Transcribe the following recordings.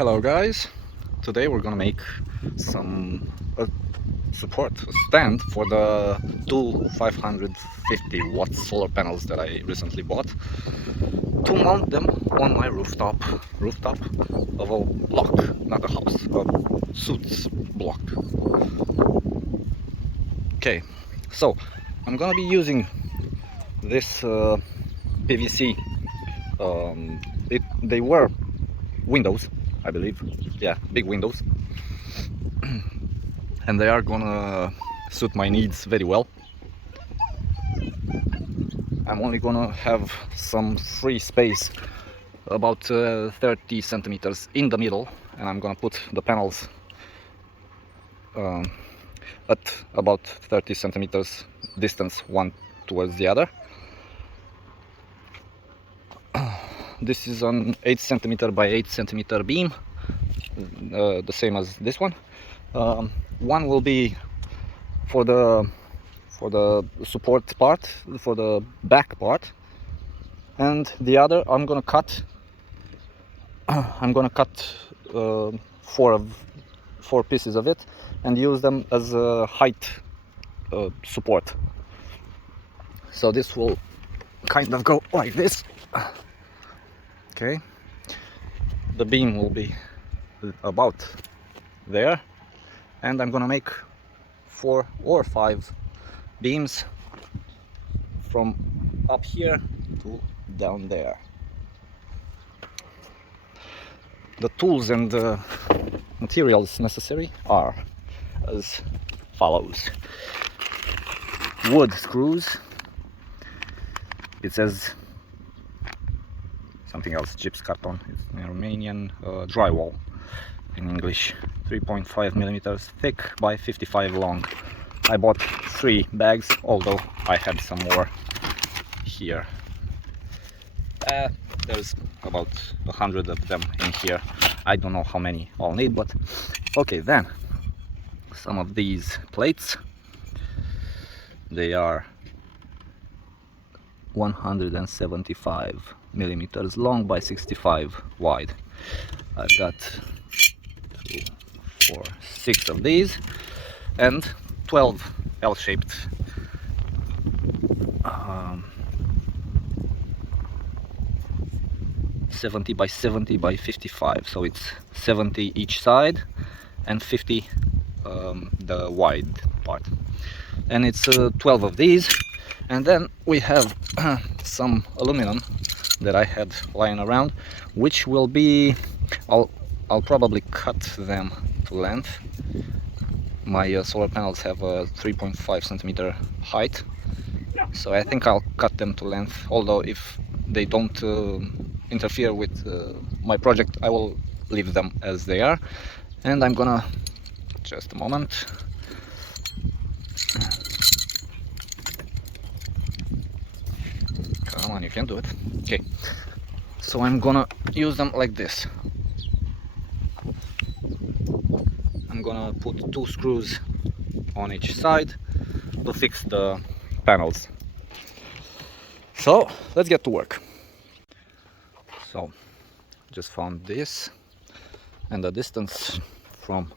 Hello guys, today we're gonna make some support stand for the two 550 watt solar panels that I recently bought to mount them on my rooftop of a block, not a house, a suits block. Okay, so I'm gonna be using this PVC. They were windows, I believe. Yeah, big windows. And they are gonna suit my needs very well. I'm only gonna have some free space, about 30 centimeters in the middle, and I'm gonna put the panels at about 30 centimeters distance one towards the other. This is an 8 centimeter by 8 centimeter beam, the same as this one. One will be for the support part, for the back part, and the other I'm gonna cut four pieces of it and use them as a height support. So this will kind of go like this. Okay, the beam will be about there, and I'm gonna make 4 or 5 beams from up here to down there. The tools and materials necessary are as follows: wood screws. It says something else, gyps carton, it's Romanian, drywall in English, 3.5 millimeters thick by 55 long. I bought 3 bags, although I had some more here. There's about 100 of them in here. I don't know how many I'll need, but okay. Then some of these plates, they are 175 millimeters long by 65 wide. I've got 2, 4, 6 of these, and 12 L-shaped 70 by 70 by 55, so it's 70 each side and 50 the wide part, and it's 12 of these. And then we have some aluminum that I had lying around, which will be, I'll probably cut them to length. My solar panels have a 3.5 centimeter height, so I think I'll cut them to length, although if they don't interfere with my project, I will leave them as they are. And I'm gonna, just a moment, come on, you can do it. Okay, so I'm gonna use them like this. I'm gonna put 2 screws on each side to fix the panels. So let's get to work. So just found this, and the distance from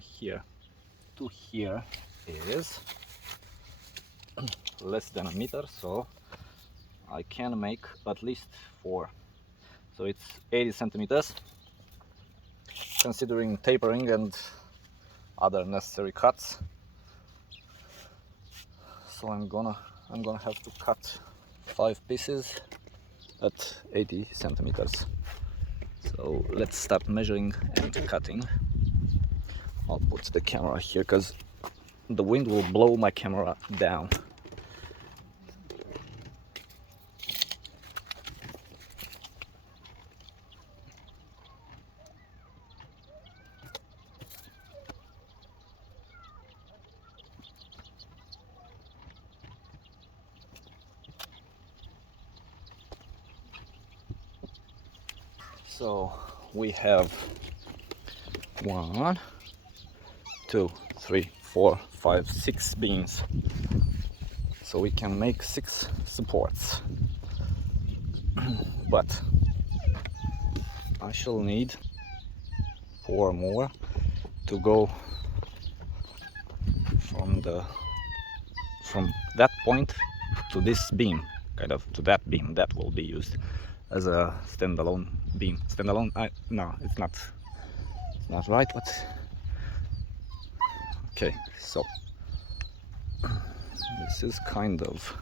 here to here is less than a meter, so I can make at least 4. So it's 80 centimeters, considering tapering and other necessary cuts. So I'm gonna have to cut 5 pieces at 80 centimeters. So let's start measuring and cutting. I'll put the camera here because the wind will blow my camera down. So we have 1, 2, 3, 4, 5, 6 beams. So we can make 6 supports. but I shall need 4 more to go from that point to this beam, kind of to that beam that will be used as a standalone beam. Standalone? No, it's not right, but okay. So this is kind of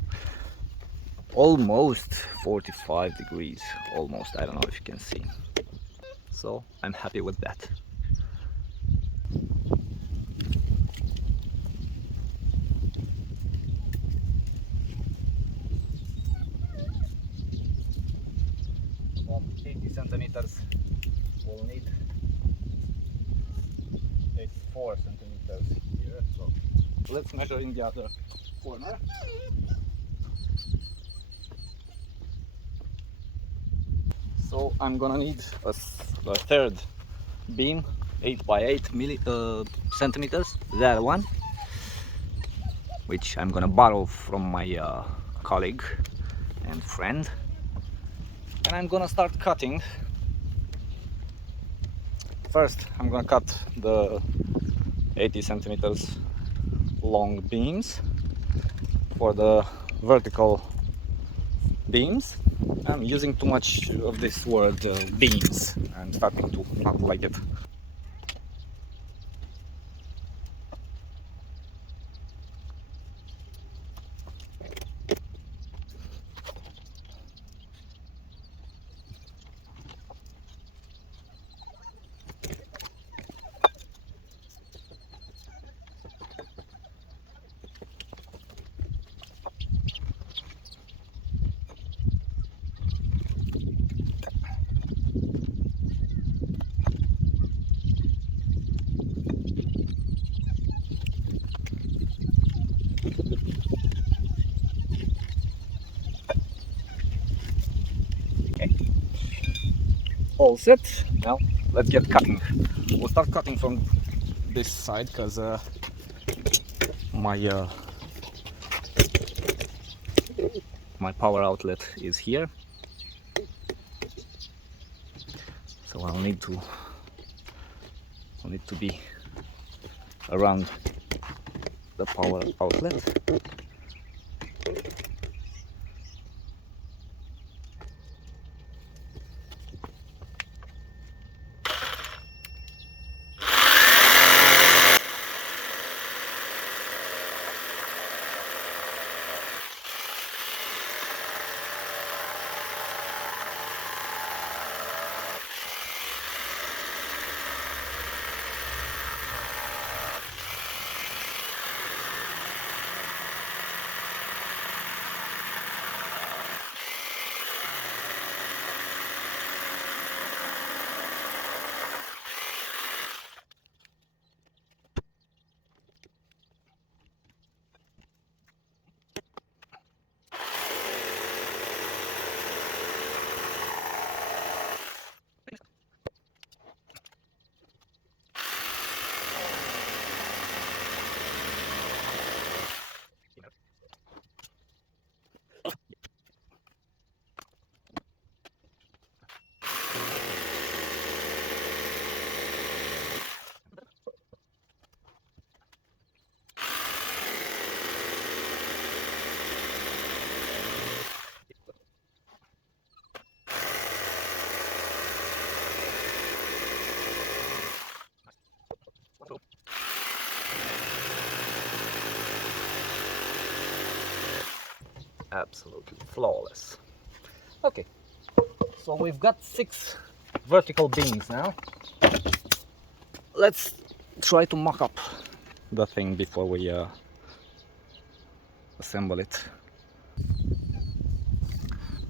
almost 45 degrees, almost. I don't know if you can see. So I'm happy with that. Well, 80 centimeters will need 84 centimeters here. So let's measure in the other corner. So I'm gonna need a third beam, 8 by 8 centimeters, that one, which I'm gonna borrow from my colleague and friend, and I'm gonna start cutting. First I'm gonna cut the 80 centimeters long beams for the vertical beams. I'm using too much of this word beams. I'm starting to not like it. All set. Now let's get cutting. We'll start cutting from this side because my power outlet is here, so I'll need to be around the power outlet. Absolutely flawless. Okay, so we've got 6 vertical beams now. Let's try to mock up the thing before we assemble it.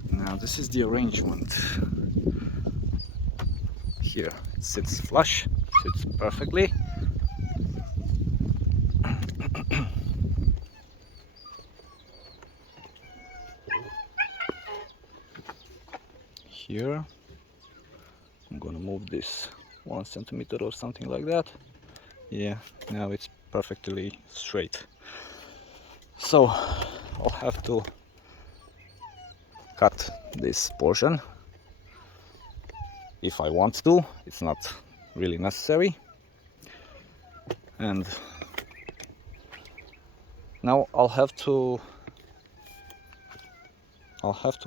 Now this is the arrangement. Here it sits flush, sits perfectly. Here I'm gonna move this 1 centimeter or something like that. Yeah, now it's perfectly straight. So I'll have to cut this portion if I want to. It's not really necessary. And now I'll have to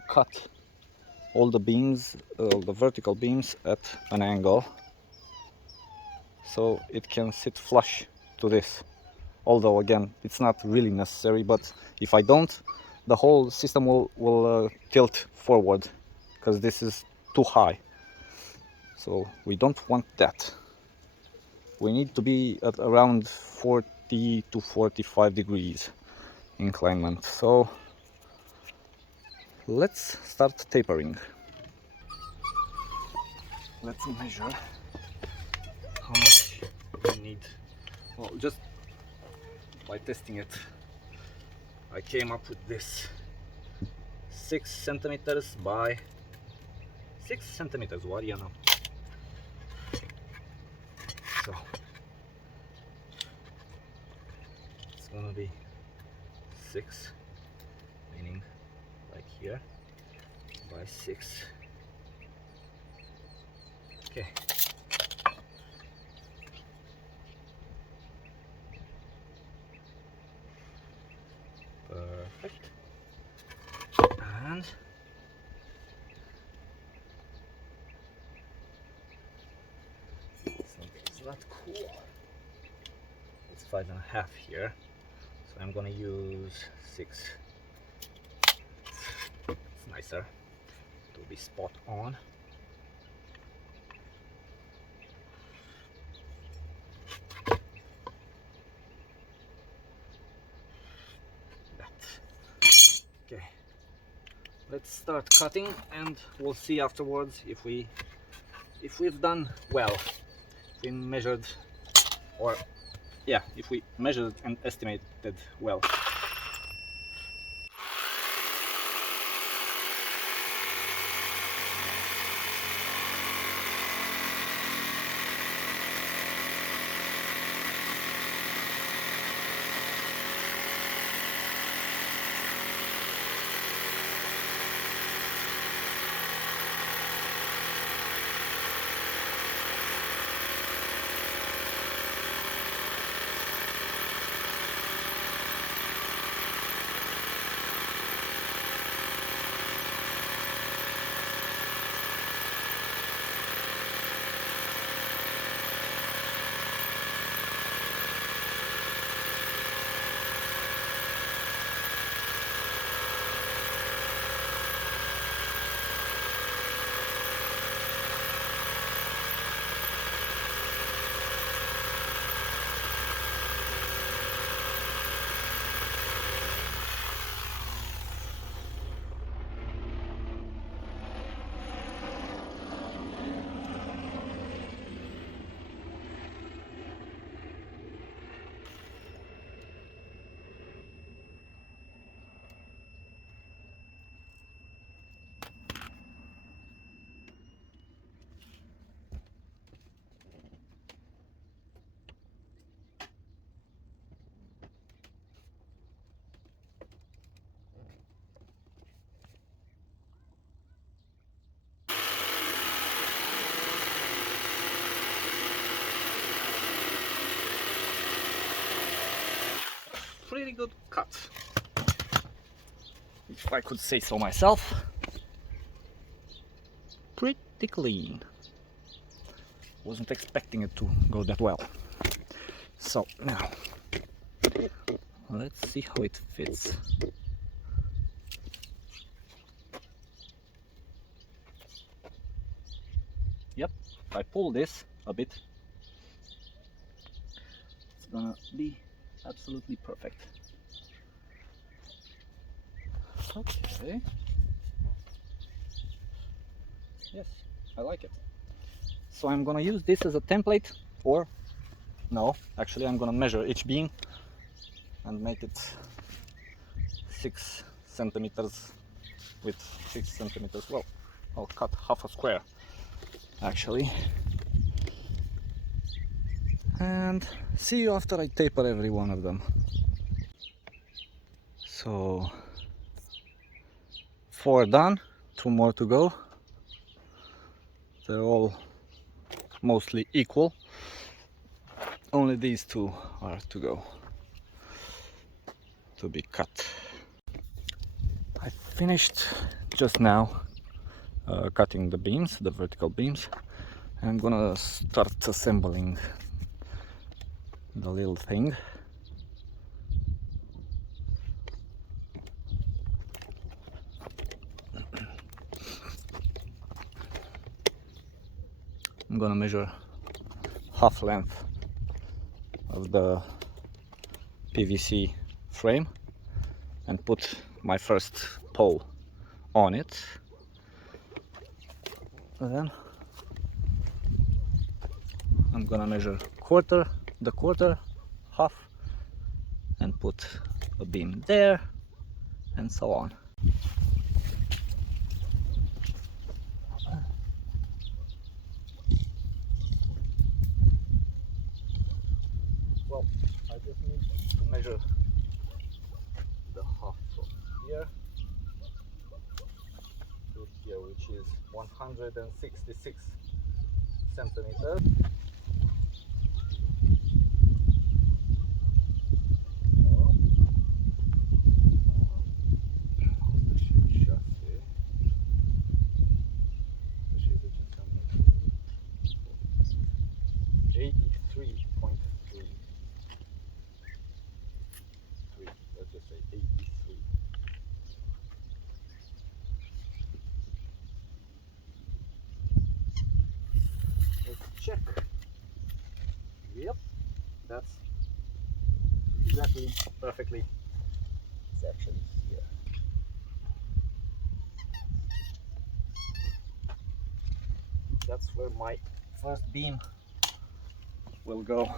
cut all the beams, all the vertical beams at an angle, so it can sit flush to this. Although again, it's not really necessary, but if I don't, the whole system will tilt forward, because this is too high. So we don't want that. We need to be at around 40 to 45 degrees inclination. So let's start tapering. Let's measure how much we need. Well, just by testing it, I came up with this 6 centimeters by 6 centimeters. What do you know? So it's gonna be 6, meaning like here, by 6. Okay. Perfect. And something's not cool. It's 5.5 here, so I'm gonna use 6. It's nicer to be spot on. Okay, let's start cutting, and we'll see afterwards if we've done well, if we measured, or yeah, if we measured and estimated well. Pretty good cut, if I could say so myself. Pretty clean. Wasn't expecting it to go that well. So now let's see how it fits. Yep, if I pull this a bit, it's gonna be absolutely perfect. Okay. Yes, I like it. So I'm gonna use this as a template, or no, actually I'm gonna measure each beam and make it 6 centimeters with 6 centimeters. Well, I'll cut half a square actually. And see you after I taper every one of them. So 4 done, 2 more to go. they're all mostly equal. Only these two are to go to be cut. I finished just now cutting the beams, the vertical beams. I'm gonna start assembling the little thing. I'm gonna measure half length of the PVC frame and put my first pole on it. And then I'm gonna measure the quarter, half, and put a beam there, and so on. Well, I just need to measure the half from here to here, which is 166 centimeters. Let's just say 83. Let's check. Yep, that's exactly perfectly. It's actually here. That's where my first beam will go.